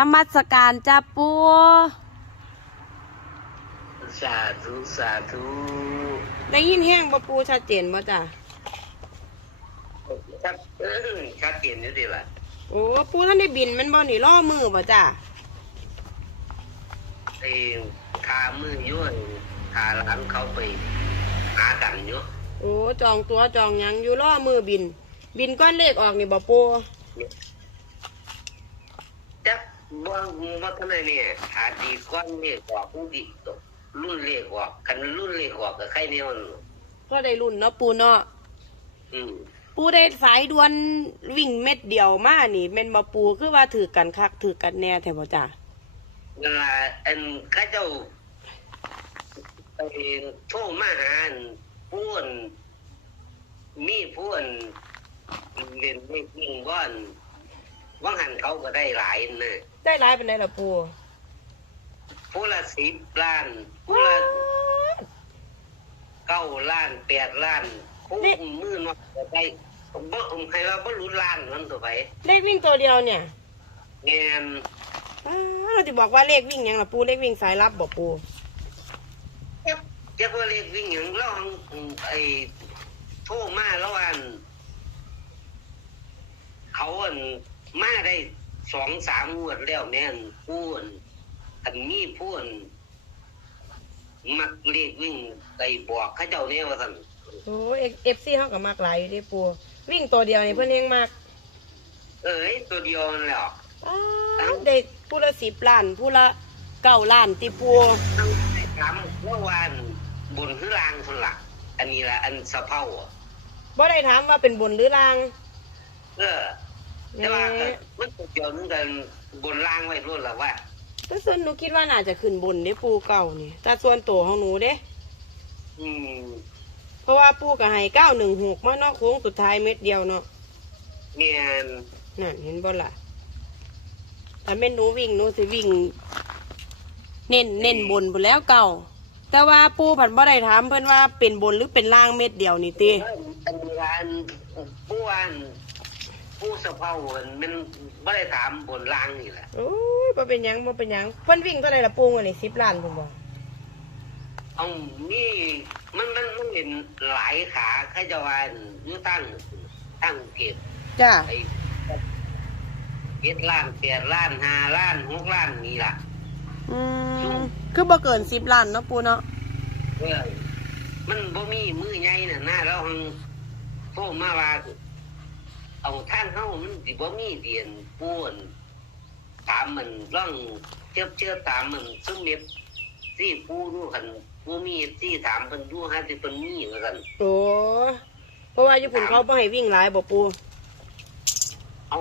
นมัสการจ้าปูสาธุสาธุได้ยินแห้งบ่ปูชัดเจนบ่จ้ะชัดเออชัดเจนอยู่ดีล่ะโอ้ปูท่านได้บินแมันบ่นี่ล่อมือบ่จ้ะไอ้ขามือย้วนขาหลังเขาไปหากันอยู่โอ้จองตัวจองหยังอยู่ล่อมือบิน บินก้อนเลขออกนี่บ่ปูจัก บ่บ่ทันได้เนี่ยขาดีก้อนเลขออกผู้ดีตกรุ่นเลขออกคันรุ่นเลขออกก็ใครแนวนั้นก็ได้รุ่นเนาะปูเนาะอืมปูได้สายด่วนวิ่งเม็ดเดียวมานี่แม่นบ่ปูคือว่าถือกันคักถือกันแน่แท้บ่จ้ะนั่นล่ะอันเขาเจ้าไปโทรมาหาอันผู้อันมีผู้อันเรียนไม่จริงบ่อนว่างหันเขาก็ได้หลายนะ ได้หลายปานใดล่ะปูผู้ละสิบล้านผู้ละเก้าล้านแปดล้านผู้มือนอกก็ได้บ่ใครว่าบ่รู้ล้านนั่นตัวไปเลขวิ่งตัวเดียวเนี่ยแง่นอ้าวเราจะบอกว่าเลขวิ่งหยังล่ะปูเลขวิ่งสายลับบ่ปูเจ้าว่าเลขวิ่งหยังเราไอ้โทรมาแล้วอัน เขาอันมาได้ สองสามงวดแล้วแม่นผู้อันอันมีผู้อันมักเลขวิ่งไปบอกเขาเจ้าเนี่ยว่าสั่นโอ้เอฟซีเขาก็มากหลายอยู่เดิปูวิ่งตัวเดียวนี่เพิ่นเฮงมากเอ้ยตัวเดียวนั่นแหละอ้าวได้ผู้ละสิบล้านผู้ละเก้าล้านติปูต้องได้ถามว่าวันบนหรือลางคนละอันนี้ละอันสะเพาอะบ่ได้ถามว่าเป็นบนหรือล่าง เออ แต่ว่าก็มันตัวเดียวนึงกันบนล่างไว้รุ่นละว่าแต่ส่วนหนูคิดว่าน่าจะขึ้นบนเด้ปูเก่านี่แต่ส่วนตัวของหนูเด้ อืมเพราะว่าปูก็ให้เก้าหนึ่งหกมาเนาะโค้งสุดท้ายเม็ดเดียวเนาะเมียนนั่นเห็นบ่ล่ะถ้าแม่นหนูวิ่งหนูสิวิ่ง เน้นเน้นบนไปแล้วเก่า แต่ว่าปูผันบ่ได้ถามเพิ่นว่าเป็นบนหรือเป็นล่างเม็ดเดียวนี่ติอันนี้ละอันผู้อัน ผู้สะเพาอันมันไม่ได้ถามบนล่างนี่แหละโอ้ยบ่เป็นหยังบ่เป็นหยังเพิ่นวิ่งเท่าไหร่ละปูอันนี้สิบล้านผมบอกเอานี่มันมันมันเห็นหลายขาเขาจะว่าอันอยู่ตั้งตั้งเก็บจ้าไอ้เจ็ดล้านแปดล้านห้าล้านหกล้านนี่ล่ะอืมคือบ่เกินสิบล้านเนาะปูเนาะเออมันบ่มีมือใหญ่น่ะนะเราหังโทรมาว่า เอาท่านเฮามันสิบ่มีเดียนป้วนถามมันร่องเชื่อเชื่อตามมันซุมเม็ดซี่ปูดูคันบ่มีซี่ถามเพิ่นดูหาสิเพิ่นมีว่าซั่นโอ้เพราะว่าญี่ปุ่นเขาบ่ให้วิ่งหลายบ่ปูเอา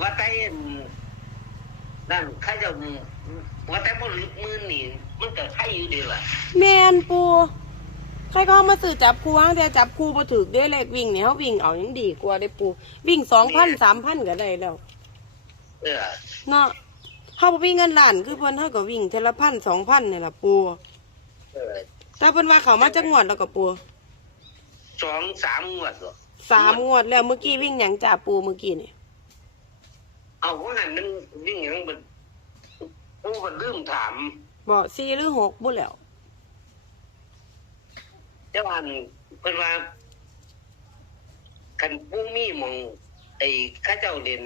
ว่าแต่อันนั่นเขาเจะว่าแต่บ่ลึกมือนี่มันก็ไข่อยู่ดีล่ะแมนปูใค รก็เอามาซื้อจับคู่ฮะแต่จับคู่บ่ถูกเด้เลขวิ่งเนี่ยเฮาวิ่งเอายังดีกว่าได้ปูวิ่ง2,000 3,000ก็ได้แล้วเออเนาะเฮาบ่มีเงินล้านคือเพิ่นเฮาก็วิ่งเทอละพัน2,000นี่ล่ะปูเออแต่เพิ่นว่าเขามาจักงวดแล้วก็ปูสองสามงวดหรอสามงวดแล้วเมื่อกี้วิ่งหยังจ่าปูเมื่อกี้นี่เอาว่าหันมันวิ่งอย่างมันผู้มันลืมถามบ่4หรือ6บ่แล้ว เจ้าอันเป็นว่าคันผู้มีหมองไอ้เข้าเจ้าเรียน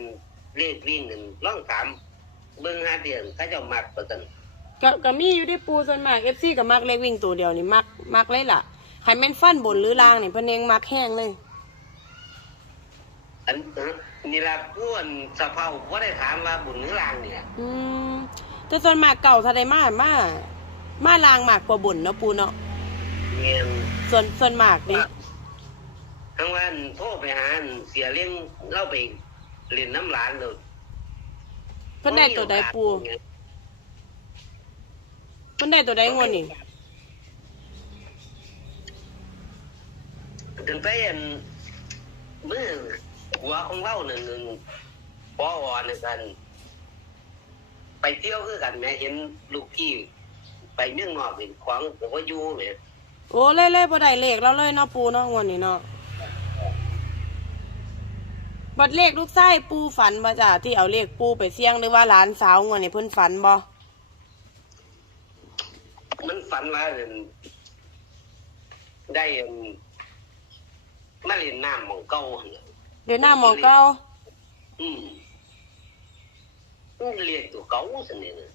เลขวิ่งนั่นลองถามเบิ่งหาเดือนเข้าเจ้ามักประกันก็ก็มีอยู่ได้ปูส่วนมาก FC ก็มักเลขวิ่งตัวเดียวนี่มักมักเลยล่ะใครแม่นฟันบนหรือล่างนี่เพิ่นเองมักแห้งเลย อันเออนี่ละผู้อันสะเพาว่าได้ถามว่าบุญหรือลางเนี่ยอืมแต่ส่วนมากเก่าถ้าได้มามามาลางมากกว่าบนเนาะปูเนาะเงี้ย ส่วนส่วนมากนี่ทั้งวันโทรไปหาอันเสียเลี้ยงเล่าไปเรียนน้ำหลานเลยเพิ่นได้ตัวใดปูเพิ่นได้ตัวใดงวดนี่ถึงไปอันมือหัวของเล่าหนึ่งหนึ่งปอวอนึงกัน ไปเที่ยวคือกันแม่เห็นลูกกี้ไปเมืองนอกเห็นของผมว่าอยู่เนี่ย โอ้เล่เล่บ่ได้เลขแล้วเลยเนาะปูเนาะงวดนี้เนาะบัดเลขลูกไส้ปูฝันมาจ้ะที่เอาเลขปูไปเสี่ยงหรือว่าหลานสาวงวดนี่เพิ่นฝันบ่มันฝันว่าเอิ่นได้เอิ่นมาเล่นน้ำหมองเก่าหั่นน่ะเดี๋ยวหน้าหมองเก้าอืมมันเรียกตัวเก่าสินี่นะ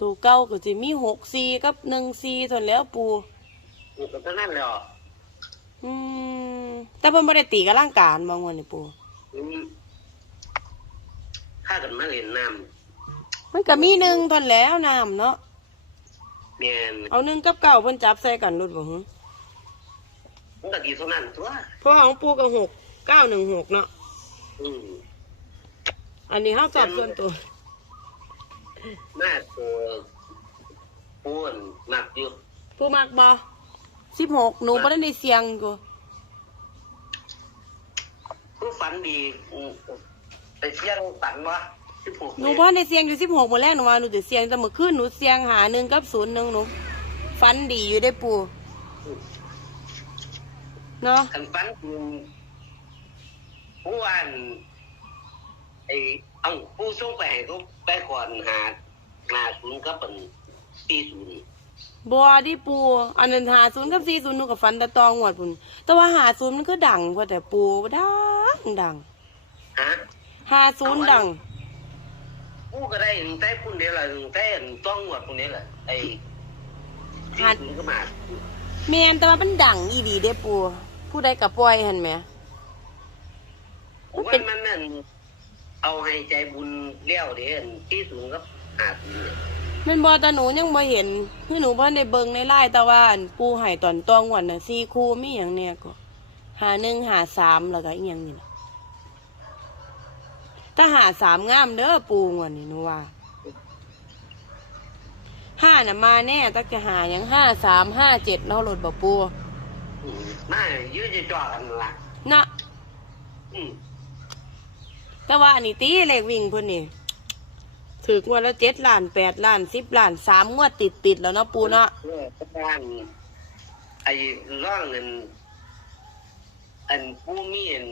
ตัวเก้าก็สิมีหกสี่กับหนึ่งสี่ทนแหล้วปู มันก็เท่านั้นแหละอืมแต่เพิ่นบ่ได้ตีกับร่างกายมองวันนี่ปูอืมถ้ากันมาเล่นน้มันก็มีหนึ่งทนแหล้วน้ำเนาะำแม่นเอาหนึ่งกับเก้าเพิ่นจับใส่กันรุดบ่หึมันก็ดีเท่านั้นตัวเพราะของปูก็หกเก้าหนึ่งหกเนาะอืมอันนี้เฮาสอบส่วนตัวมาตัวปูนหนักอยู่ปูมักบ่ สิบหกหนูบ่ได้ในเสียงอยู่ผู้ฝันดีอืมไปเที่ยงฝันวะที่ผูกหนูบ่ได้ในเสียงอยู่สิบหกมื้อแรกหนูว่าหนูจะเสียงแต่เมื่อคืนหนูเสียงหาหนึ่งกับศูนย์หนึ่งหนูฟันดีอยู่ได้อปูเนาะคันฝันคือผู้อ่านไอ้เอาผู้ส่งไปให้เขาไปก่อนหาหาศูนย์กับเป็นตีศูนย์ บัวดิปูอันนั้นหาศูนย์กับสี่ศูนย์หนูกับฟันแตะตองหวดพุ่นแต่ว่าหาศูนย์มันก็ดังพอแต่ปูดังดังฮะหาศูนย์ดังผู้ก็ได้แต่ผู้เดียวละแต่ต้องหมดผู้นี้แหละไอ้ตีศูนย์ก็มาแมนแต่ว่ามันดังอีดีเด้อปูผู้ใดกับปล่อยหันไหมว่ามันนั่นเอาให้ใจบุญเลี้ยวเด่นตีศูนย์ก็หาศูนย์เนี่ยแมันบอแต่หนูยังบ่เห็นคือหนูบ่ได้เบิ่งในไลน์แต่ว่าอันปูให้ตอนตองหวันน่ะสี่คู่มีหยังเนี่ยก็หาหนึ่งหาสามแล้วก็อีหยังนี่ล่ะถ้าหาสามงามเด้อปูงวันนี้หนูว่าห้าน่ะมาแน่ตักจะหาหยังห้าสามห้าเจ็ดเนาะรถบ่ปูอืมมายืดจะจ่อกันละเนาะอืมแต่ว่าอันนี้ตีเลขวิ่งเพิ่นนี่ ถือกงวดละเจ็ดล้านแปดล้านสิบล้านสามงวดติดติดๆแล้วเนาะปูเนาะเออบ้านไอ้ร่องเงินอันผู้มีอัน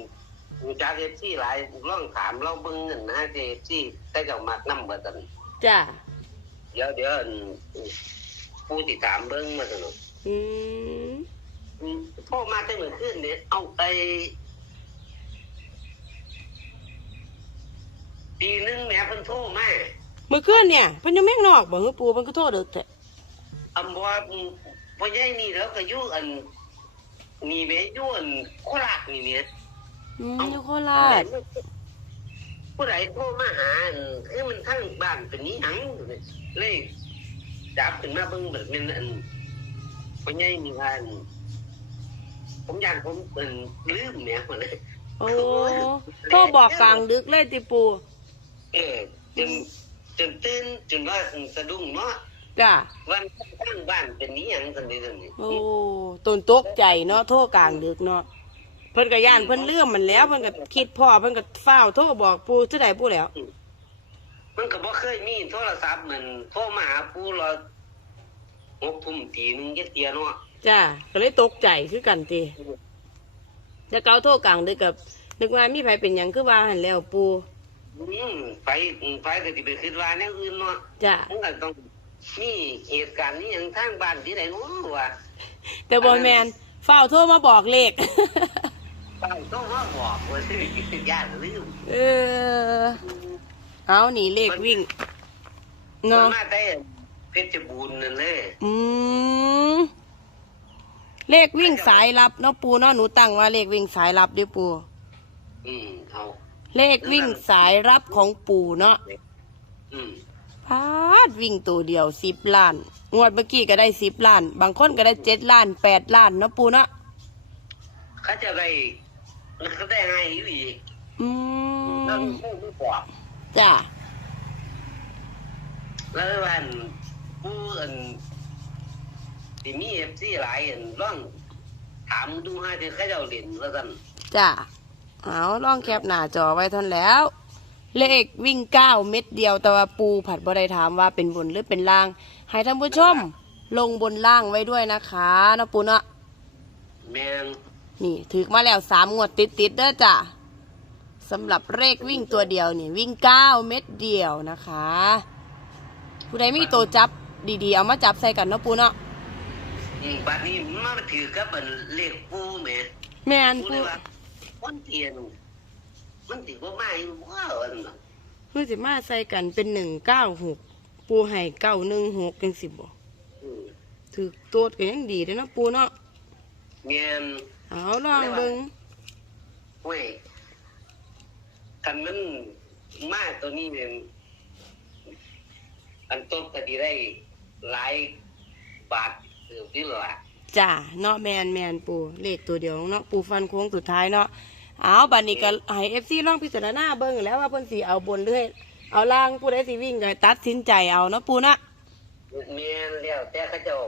จากเอฟซีหลายร่องถามเราเบิ่งเงินนะเอฟซีแต่เจ้ามักนำเบิดอันจ้าเดี๋ยวเดี๋ยวอันผู้ที่ถามเบิ่งมาสนุกอืมโทรมาแต่เมื่อคืนเนี่ยเอาไปปีนึงแม่เพิ่นโทรมาเมื่อคืนเนี่ยเพิ่นอยู่เมืองนอกบ่ฮือปูเพิ่นก็โทษเด้อแต่อำว่าพ่อใหญ่นี่แล้วก็อยู่อันนี่แม่อยู่อันโคราชนี่เนี่ยอืมอยู่โคราชผู้ใดโทรมาหาอันคือมันทั้งบ้านเป็นนี้หยังเลยจับขึ้นมาเบิ่งแบบเป็นอันพ่อใหญ่นี่ว่าอันผมยานผมเป็นลืมเนี่ยมันเลยโอ้โทรบอกกลางดึกเลยติปูเออจน จนตื่นจนว่าสะดุ้งเนาะจ้าวันทั้งบ้านเป็นนี้หยังสันนี้สันนี้โอ้ตนตกใจเนาะโทรกลางดึกเนาะเพิ่นก็ย่านเพิ่นเลื่อมมันแล้วเพิ่นก็คิดพ่อเพิ่นก็ฟ้าวโทรบอกปูจะได้ปูแล้ว มันก็บ่เคยมีโทรศัพท์เหมือนโทรมาหาผู้เราหกทุ่มตีหนึงเจ็ดเตียเนาะจ้าก็เลยตกใจคือกันติแล้วเกาโทรกลางดึกกับนึกว่ามีไผเป็นหยังคือว่าหันแล้วปู อืมไปไปก็สิไปคิดว่าแนวอื่นเนาะจ้ามันก็ต้องมีเหตุการณ์นี้อย่างทางบ้านที่ไหนเนาะว่าแต่บอแมนฝ้าวโทรมาบอกเลขบ้านต้องมาบอกว่าสิญาติลืมเออเอาหนีเลขวิ่งมันเนาะมาแต่เพชรบูรณ์นั่นเลยอืมเลขวิ่งสายลับเนาะปูเนาะหนูตั้งว่าเลขวิ่งสายลับเด้อปูอืมเอา เลขวิ่งสายรับของปู่เนาะอืมพาดวิ่งตัวเดียวสิบล้าน งวดเมื่อกี้ก็ได้สิบล้าน บางคนก็ได้เจ็ดล้านแปดล้านเนาะปูเนาะเขาจะได้มันก็ได้ให้อยู่อีกอืแล้วมผู้ผู้บอกจ้าแล้ววันผู้อันที่มีเอฟซีหลายอันร่องถามดูให้ที่เขาเจ้าเล่นว่ากันจ้า เอาลองแคปหน้าจอไว้ทานแล้ว เลขวิ่งเก้าเม็ดเดียวแต่ว่าปูผัดบ่ได้ถามว่าเป็นบนหรือเป็นล่าง ให้ท่านผู้ชม ลงบนล่างไว้ด้วยนะคะเนาะปูเนาะแมงนี่ถือมาแล้วสามงวดติดติดๆเด้อจ้ะสำหรับเลขวิ่งตัวเดียวนี่วิ่งเก้าเม็ดเดียวนะคะ ผู้ใดมีตัวจับดีๆ เอามาจับใส่กันเนาะปูเนาะอืมบัดนี้มาถือกับอันเลขปูแหมแม่นปู ปูเลยว่าวันเทียนมันสิบ่มาอยู่ว่าอันน่ะเพื่อสิมาใส่กันเป็นหนึ่งเก้าหกปูให้เก้าหนึ่งหกเป็นสิบบ่อืมถือตัวก็ยังดีเด้อเนาะปูเนาะแม่น เอาลองเบิ่งเว้ยคันมันมาตัวนี้เนี่ยอันต้นก็ดีได้หลายบาทเออที่ละ จ้าเนาะแมนแมนปูเลขตัวเดียวเนาะปูฟันโค้งสุดท้ายเนาะเอาบัดนี้ก็ให้เอฟซีลองพิจารณาเบิ่งแล้วว่าเพิ่นสิเอาบนหรือให้เอาล่างผู้ใดสิวิ่งก็ตัดสินใจเอาเนาะปูนะแม่นแล้วแต่เขาเจ้า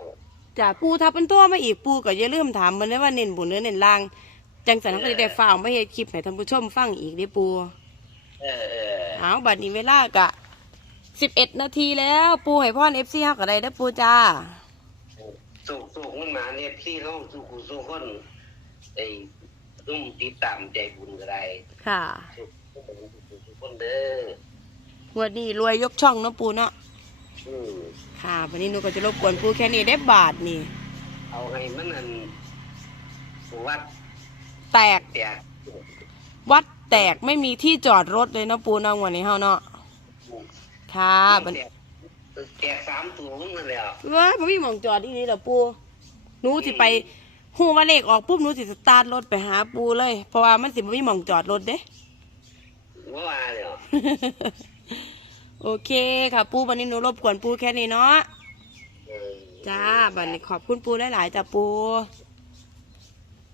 จ้าปูถ้าเป็นตัวมาอีกปูก็อย่าลืมถามเพิ่นเด้อว่าเน้นบนหรือเน้นล่าง จังสันเขาก็สิได้ฟ้าวมาเฮ็ดคลิปให้ท่านผู้ชมฟังอีกเด้อปูเออเออเอาบัดนี้เวลากะ11นาทีแล้วปูให้พร FC เฮาก็ได้เด้อปูจ้า สุกสุกมันมาเนี่ยที่เขาสุกสุกคนไอ้ตุ้มติดตามใจบุญก็ได้ค่ะสุกสุกสุกคนเด้อวันนี้รวยยกช่องเนาะปูเนาะอืมค่ะ วันนี้หนูก็จะรบกวนปูแค่นี้ได้บาทนี่ เอาให้มันอันวัด แตกแตกวัดแตกไม่มีที่จอดรถเลยเนาะปูเนาะวันนี้เฮาเนาะค่ะบัด แตกแตกสามตัวมันนั่นแหละเว้ยบ่มีหมองจอดอีนี่เหรอปูหนูสิไปฮู้ว่าเลขออกปุ๊บหนูสิสตาร์ทรถไปหาปูเลย เพราะว่ามันสิบ่มีหมองจอดรถเด้ ว่าว่าเลยเหรอโอเคค่ะปูวันนี้หนูรบกวนปูแค่นี้เนาะเออจ้าบัดนี้ขอบคุณปูหลายๆจ้ะปูเ